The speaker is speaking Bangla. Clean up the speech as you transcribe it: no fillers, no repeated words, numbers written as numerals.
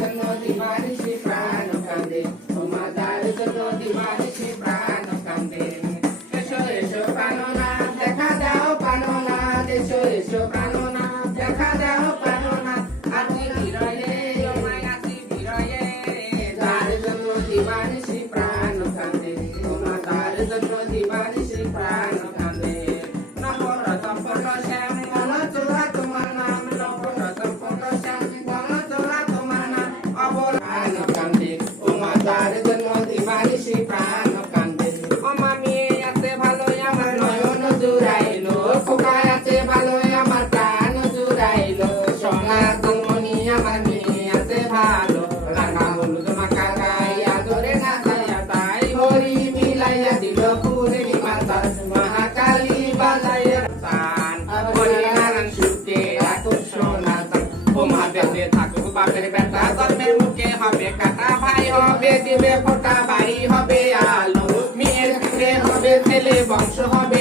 জন্য দিবানিশি প্রাণ কাঁদে, ওমা তার জন্য দিবানিশি প্রাণ কাঁদে। এসো এসো প্রাণনাথ দেখা দাও প্রাণনাথ, এসো এসো প্রাণনাথ দেখা দাও প্রাণনাথ, আছি বিরয়ে ওমা আছি বিরয়ে, তার জন্য দিবানিশি প্রাণ কাঁদে, ওমা তার জন্য দিবানিশি প্রাণ কাঁদে। নমর সম্পন্ন শ্যাম মন চোরা তোমার নাম, নমর সম্পন্ন শ্যাম মন চোরা তোমার নাম, অবরান কান্দে, ওমা তার জন্য দিবানিশি প্রাণ কান্দে। ওমা মেয়ে আছে ভালো আমার নয়ন জুড়াইলো, খোকায় আছে ভালো আমার প্রাণ জুড়াইলো, সনাতন মণি আমার মেয়ে আছে ভালো, রাঙা হলুদ মাখা গায়ে আদরে নাচাইয়া তাই হরি মিলাইয়া দিল পূর্ণিমা তার, মহাকালী বাজাইয়া তান, হরিনারায়ণ সুখে এখন সনাতন। ওমা বেঁচে থাকুক বাপের বেটা জন্মের মুখে হবে কাটা, ভাই হবে দিবে ফোটা বাড়ি হবে আলো, মেয়ের ঘরে হবে ছেলে বংশ হবে